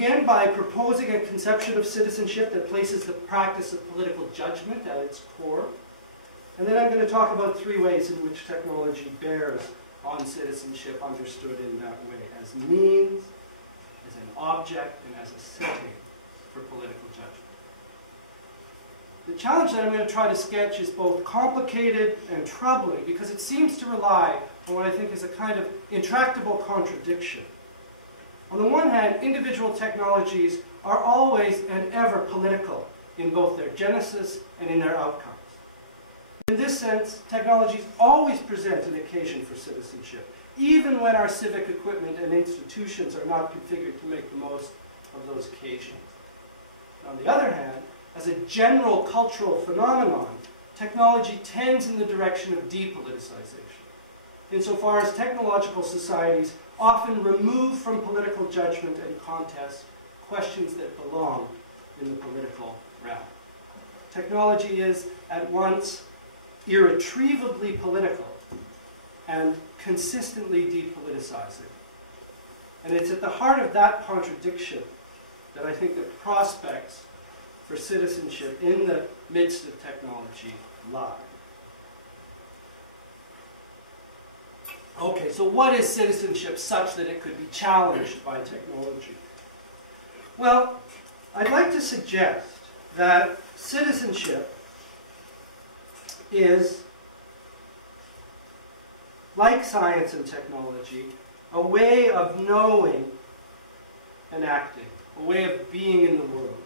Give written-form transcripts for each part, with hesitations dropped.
Begin by proposing a conception of citizenship that places the practice of political judgment at its core. And then I'm going to talk about three ways in which technology bears on citizenship understood in that way, as means, as an object, and as a setting for political judgment. The challenge that I'm going to try to sketch is both complicated and troubling because it seems to rely on what I think is a kind of intractable contradiction. On the one hand, individual technologies are always and ever political in both their genesis and in their outcomes. In this sense, technologies always present an occasion for citizenship, even when our civic equipment and institutions are not configured to make the most of those occasions. On the other hand, as a general cultural phenomenon, technology tends in the direction of depoliticization, insofar as technological societies often remove from political judgment and contest questions that belong in the political realm. Technology is at once irretrievably political and consistently depoliticizing. And it's at the heart of that contradiction that I think the prospects for citizenship in the midst of technology lie. Okay, so what is citizenship such that it could be challenged by technology? Well, I'd like to suggest that citizenship is, like science and technology, a way of knowing and acting, a way of being in the world,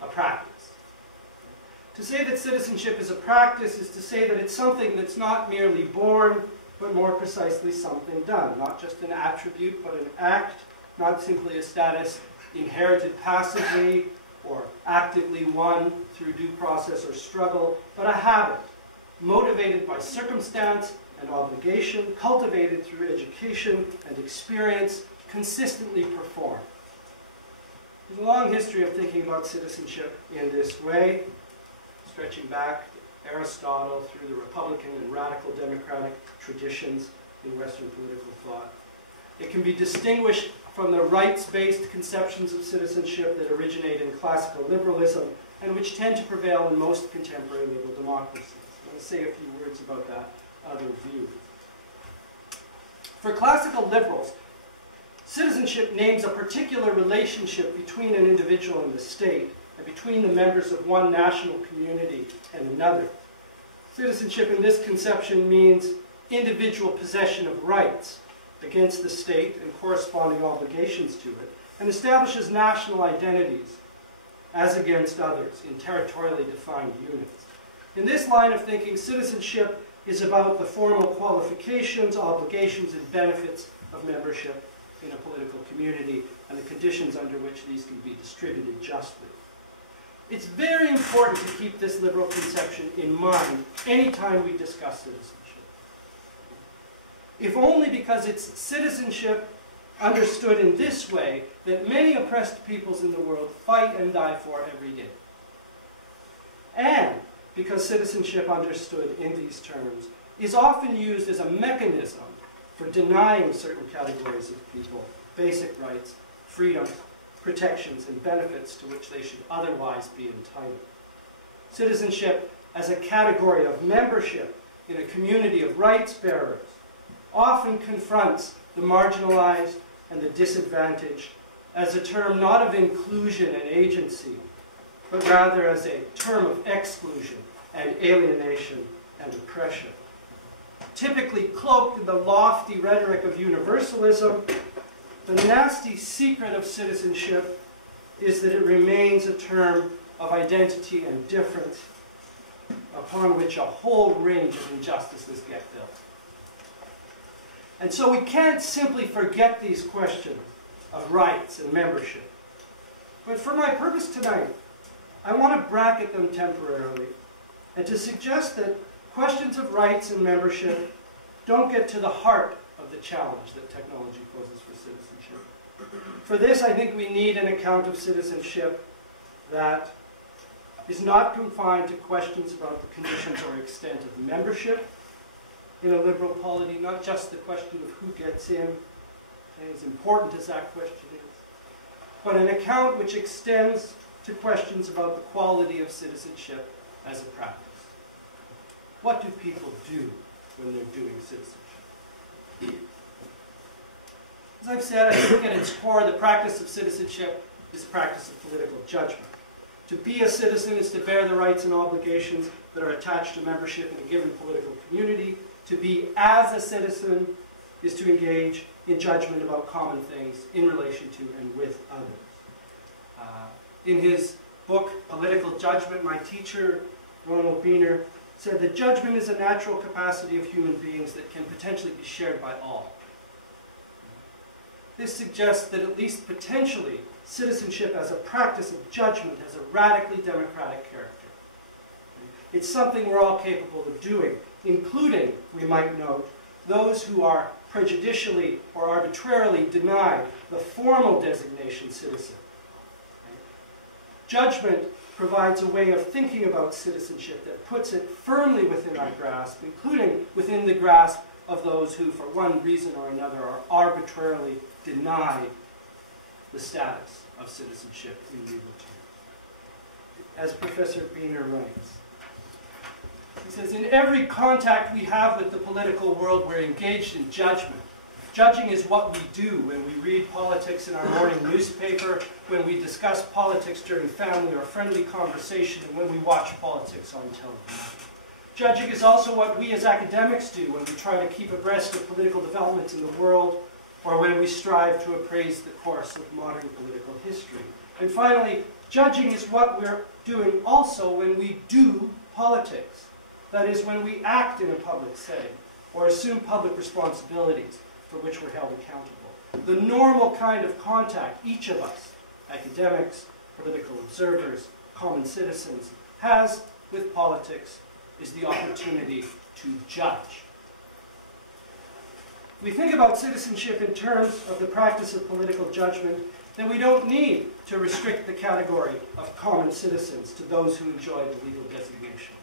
a practice. To say that citizenship is a practice is to say that it's something that's not merely born, but more precisely something done. Not just an attribute, but an act, not simply a status inherited passively or actively won through due process or struggle, but a habit, motivated by circumstance and obligation, cultivated through education and experience, consistently performed. There's a long history of thinking about citizenship in this way, stretching back to Aristotle through the Republican and radical democratic traditions in Western political thought. It can be distinguished from the rights-based conceptions of citizenship that originate in classical liberalism and which tend to prevail in most contemporary liberal democracies. I'm going to say a few words about that other view. For classical liberals, citizenship names a particular relationship between an individual and the state, and between the members of one national community and another. Citizenship in this conception means individual possession of rights against the state and corresponding obligations to it, and establishes national identities as against others in territorially defined units. In this line of thinking, citizenship is about the formal qualifications, obligations, and benefits of membership in a political community and the conditions under which these can be distributed justly. It's very important to keep this liberal conception in mind anytime we discuss citizenship. If only because it's citizenship understood in this way that many oppressed peoples in the world fight and die for every day. And because citizenship understood in these terms is often used as a mechanism for denying certain categories of people basic rights, freedom, protections, and benefits to which they should otherwise be entitled. Citizenship as a category of membership in a community of rights bearers often confronts the marginalized and the disadvantaged as a term not of inclusion and agency, but rather as a term of exclusion and alienation and oppression. Typically cloaked in the lofty rhetoric of universalism, the nasty secret of citizenship is that it remains a term of identity and difference upon which a whole range of injustices get built. And so we can't simply forget these questions of rights and membership. But for my purpose tonight, I want to bracket them temporarily and to suggest that questions of rights and membership don't get to the heart of the challenge that technology poses for citizenship. For this, I think we need an account of citizenship that is not confined to questions about the conditions or extent of membership in a liberal polity, not just the question of who gets in, as important as that question is, but an account which extends to questions about the quality of citizenship as a practice. What do people do when they're doing citizenship? As I've said, I think at its core, the practice of citizenship is a practice of political judgment. To be a citizen is to bear the rights and obligations that are attached to membership in a given political community. To be as a citizen is to engage in judgment about common things in relation to and with others. In his book, Political Judgment, my teacher, Ronald Biener, said that judgment is a natural capacity of human beings that can potentially be shared by all. This suggests that at least potentially, citizenship as a practice of judgment has a radically democratic character. It's something we're all capable of doing, including, we might note, those who are prejudicially or arbitrarily denied the formal designation citizen. Judgment provides a way of thinking about citizenship that puts it firmly within our grasp, including within the grasp of those who, for one reason or another, are arbitrarily denied the status of citizenship in legal terms. As Professor Biener writes, he says, in every contact we have with the political world, we're engaged in judgment. Judging is what we do when we read politics in our morning newspaper, when we discuss politics during family or friendly conversation, and when we watch politics on television. Judging is also what we as academics do when we try to keep abreast of political developments in the world, or when we strive to appraise the course of modern political history. And finally, judging is what we're doing also when we do politics. That is, when we act in a public setting, or assume public responsibilities for which we're held accountable. The normal kind of contact each of us, academics, political observers, common citizens, has with politics is the opportunity to judge. We think about citizenship in terms of the practice of political judgment, then we don't need to restrict the category of common citizens to those who enjoy the legal designation.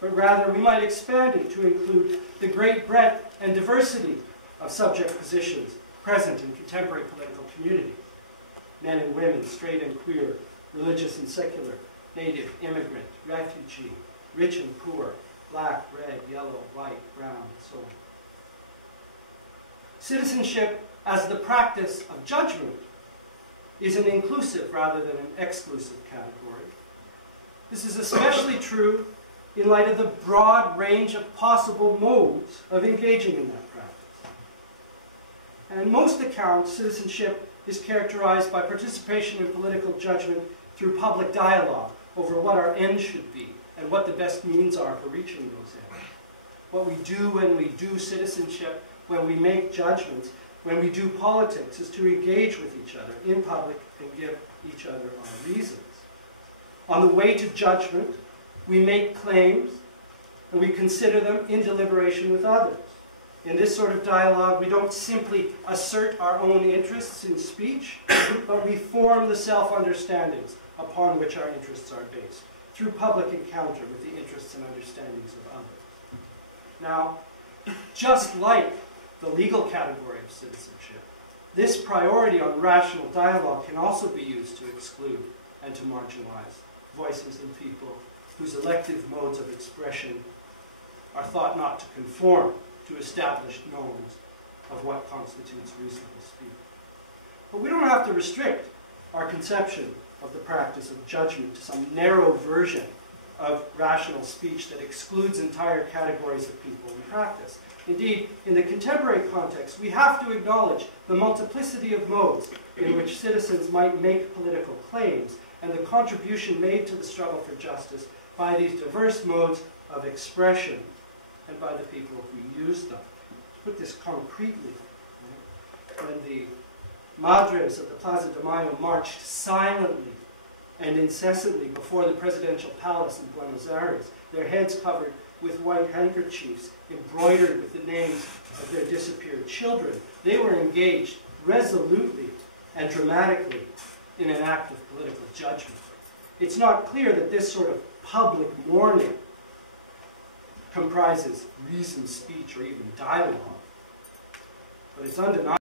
But rather, we might expand it to include the great breadth and diversity of subject positions present in contemporary political communities. Men and women, straight and queer, religious and secular, native, immigrant, refugee, rich and poor, black, red, yellow, white, brown, and so on. Citizenship as the practice of judgment is an inclusive rather than an exclusive category. This is especially true in light of the broad range of possible modes of engaging in that practice. And in most accounts, citizenship is characterized by participation in political judgment through public dialogue over what our ends should be and what the best means are for reaching those ends. What we do when we do citizenship, when we make judgments, when we do politics, is to engage with each other in public and give each other our reasons. On the way to judgment, we make claims and we consider them in deliberation with others. In this sort of dialogue, we don't simply assert our own interests in speech, but we form the self-understandings upon which our interests are based, through public encounter with the interests and understandings of others. Now, just like the legal category of citizenship, this priority on rational dialogue can also be used to exclude and to marginalize voices and people whose elective modes of expression are thought not to conform to established norms of what constitutes reasonable speech. But we don't have to restrict our conception of the practice of judgment to some narrow version of rational speech that excludes entire categories of people in practice. Indeed, in the contemporary context, we have to acknowledge the multiplicity of modes in which citizens might make political claims and the contribution made to the struggle for justice by these diverse modes of expression and by the people who use them. To put this concretely, when the Madres of the Plaza de Mayo marched silently and incessantly before the presidential palace in Buenos Aires, their heads covered with white handkerchiefs embroidered with the names of their disappeared children, they were engaged resolutely and dramatically in an act of political judgment. It's not clear that this sort of public mourning comprises reasoned speech or even dialogue, but it's undeniable